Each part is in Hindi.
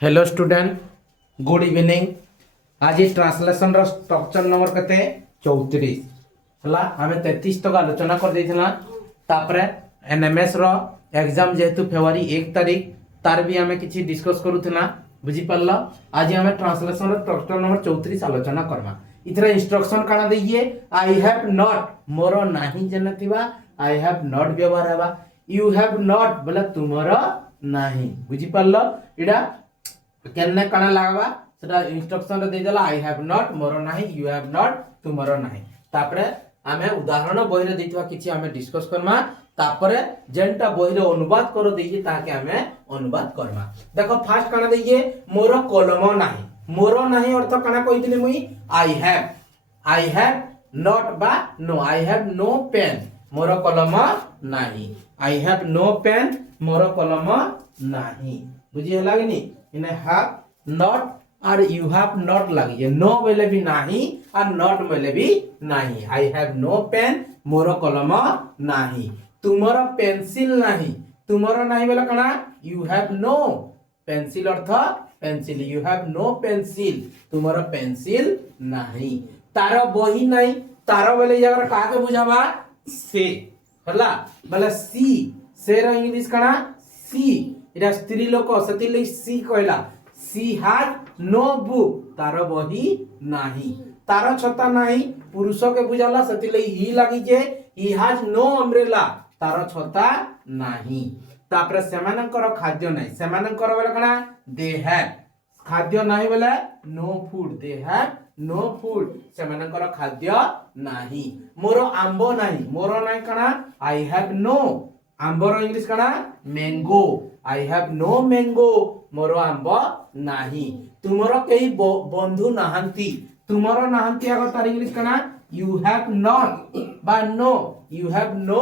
Hello student, good evening. आज ट्रांसलेशन रो स्ट्रक्चर नंबर कते 34 हला हमें 33 तक आलोचना कर देथिला। तापरे एनएमएस रो एग्जाम जेहेतु फेब्रुआरी 1 तारीख तार भी हमें किछि डिस्कस करूथिला, बुझी परला। आज हमें ट्रांसलेशन रो स्ट्रक्चर नंबर 34 आलोचना करबा। इथरा इंस्ट्रक्शन काना दइए, आई हैव नॉट मोरो नाही जनथिबा आई हैव नॉट व्यवहार हेबा। यू हैव नॉट बोला तुमरो नाही, बुझी परला। इडा केन्ने काना लागबा सेटा इंस्ट्रक्शन रे दे देला, आई हैव नॉट मोर नाही, यू हैव नॉट तुमरो नाही। तापरे आमे उदाहरण बही रे देथिवा किछि आमे डिस्कस करमा। तापरे जेंटा बही रे अनुवाद करो देइए ताके आमे अनुवाद करमा। देखो फास्ट काना देइए, मोर कलम नाही। मोर नाही अर्थ काना कहितले मुई आई हैव नॉट बा no, I have no pen मोर कलम नाही। आई हैव नो पेन मोर कलम नाही, बुझी होला कि नी। इने हैव नॉट और यू हैव नॉट लगी, नो बोले भी नहीं और नॉट बोले भी नहीं। आई हैव नो पेन मोर कलम नहीं। तुमरो पेंसिल नहीं, तुमरो नहीं बोले कना यू हैव नो पेंसिल अर्थ pencil, you have no pencil तुमरो पेंसिल नहीं। तारो बही नहीं, तारो बोले जगह काके बुझाबा से हला बोले सी, से रो इंग्लिश कना सी। इरा स्त्री लोक सतिले सी कहला। सी हैज नो बुक तारो बही नाही। तारो छता नाही पुरुष के बुझाला सतिले ही लागी जे ही हैज नो अम्ब्रेला तारो छता नाही। तापर सेमानकर खाद्य नाही, सेमानकर बोले कना दे हैव खाद्य नाही बोले no food, they have no food सेमानकर खाद्य नाही। मोरो आंबो नाही, मोरो नाही कना आई हैव नो, आंबर इंग्लिश कना mango, I have no mango मोरो आंबो नाही। तुमरो कई बंधु नाहंती, तुमरो नाहंती अगर तार इंग्लिश कना यू हैव नॉट बा no, you have no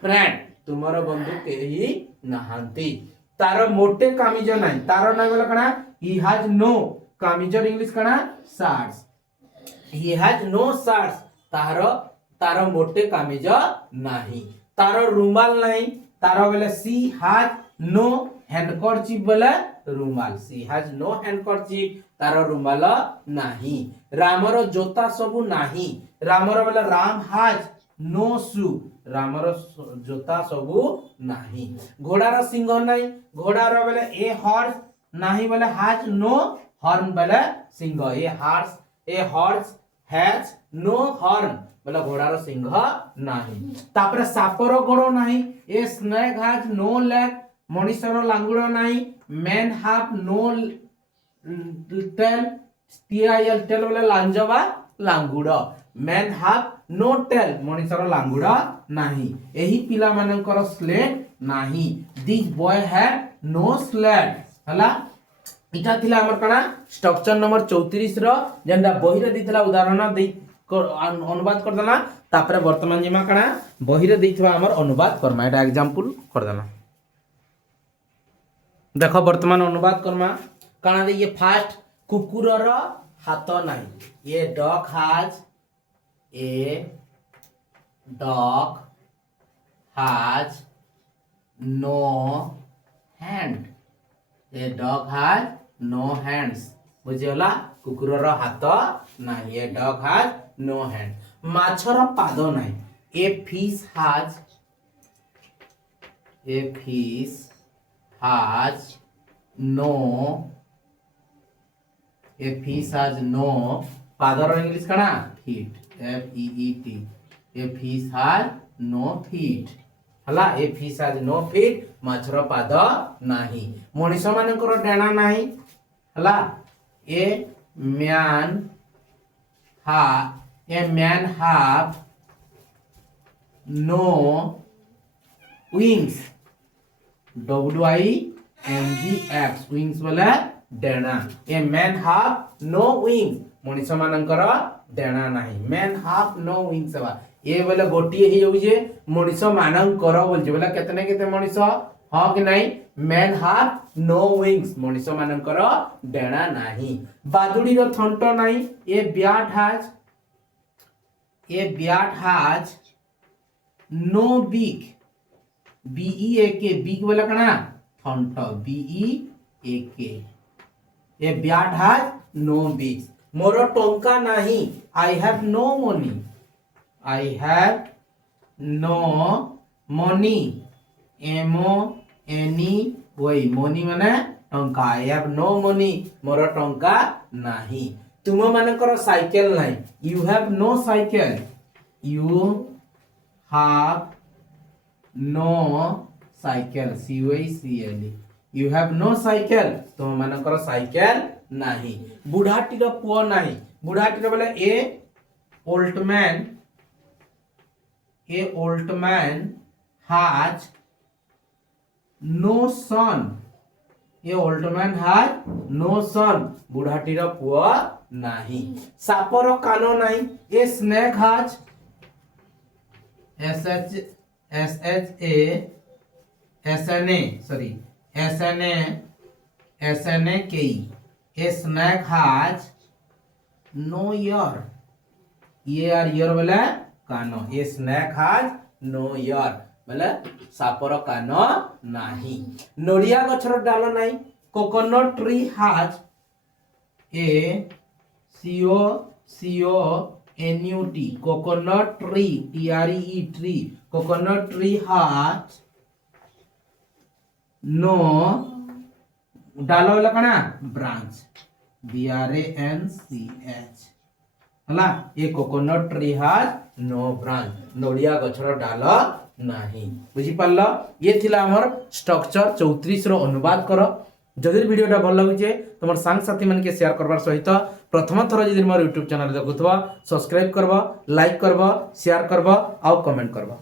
friend तुमरो बंधु कई नाहंती। तारो मोटे कामिज नाही, तारो नाही बोला कना ही हैज नो कामिजर इंग्लिश कना shirts, he has no shirts तारो मोटे कामिज नाही। तारो रुमाल नहीं, तारो बोले सी हैज नो हैंडकरचिप बोले रुमाल, सी हैज नो हैंडकरचिप तारो रुमाल नाही। रामरो जोता सबु नाही, रामरो बोले राम हैज नो शू रामरो जोता सबु नाही। घोड़ारो सिंह नहीं, घोड़ारो बोले ए हॉर्स नाही बोले हैज नो हॉर्न बोले सिंह, a horse has no horn बोले घोड़ारो सिंह नाही। तापरे सापरो गोड़ो नाही, a snake has no leg मनुष्यर लांगुड़ नहीं। Man have no tail, T I L tail बोले लांजबा लांगुड़, मैन हैव नो टेल मनुष्यर लांगुड़ नहीं। एही पिला मानकर स्लेट नहीं, this boy have no slate हला। इटा थिला हमर कना स्ट्रक्चर नंबर 34 रो जेंडा बही रे दितला उदाहरण दे अनुवाद कर देला। तापरे वर्तमान जिमा कना बही रे देथिबा हमर अनुवाद करमा, एटा एग्जांपल कर देला। देखो वर्तमान अनुवाद करमा काना दे। ये फास्ट कुकुरर हाथ नाही, ये dog has a dog has no hand, a dog has no hands, बुझियोला कुकुरर हाथ नाही, ये डॉग हैज नो हैंड। माछर पाद नाही, a fish has no, a fish has no पादर इंग्लिश कना feet, F E E T, a fish has no feet हला। A fish has no feet माछर पाद नाही। मनीष मानकर डेणा नाही हला। A man have no wings, WINGS wings बोले डेणा। A man have no wings मनीष मानकर डेणा नाही, मैन हैव नो विंग्स बा ए बोले गोटिए ही होउ जे मनीष मानकर बोल जे बोले केतने केते मनीष हां कि नहीं। मैन हैव नो विंग्स मनीष मानकर डेणा नाही। बादुड़ी रो थंट नाही, a bat has no beak, BEAK beak बोले कना थंट, BEAK a bat has no beak. मोर टंका नहीं, I have no money, I have no money, एमो एनी वही मनी माने टंका, आई हैव नो मनी, मोर टंका नहीं। तुम मानकर साइकेल नहीं, you have no cycle, you have no cycle, CYCLE, you have no cycle, तुम मानकर साइकेल नहीं। बुढ़ाटीर पुओ नहीं, बुढ़ाटीर बोले a old man has no son, a old man has no son, बुढ़ाटीर पुओ नहीं। सापर कानो नहीं, a snake has SNAKE, a snake has no ear, ear बोले कानो, a snake has no ear बोले सापर कानो नहीं। नड़िया गछर डाल नहीं, coconut tree has a CONUT, coconut tree, TRE tree, coconut tree has no डालो वाला कना ब्रांच, BRANCH हला, ये coconut tree has no branch, नड़िया गछर डाल नाही। बुझी पारल, ये थिला हमर स्ट्रक्चर 34 रो अनुवाद करो। जदि वीडियोटा भल लगुचे तुम सांग साथी मन के शेयर करबार सहित प्रथम थर जदि मोर यूट्यूब चैनल देखुथबा सब्सक्राइब करबो, लाइक करबो, शेयर करबो आ कमेंट करबो।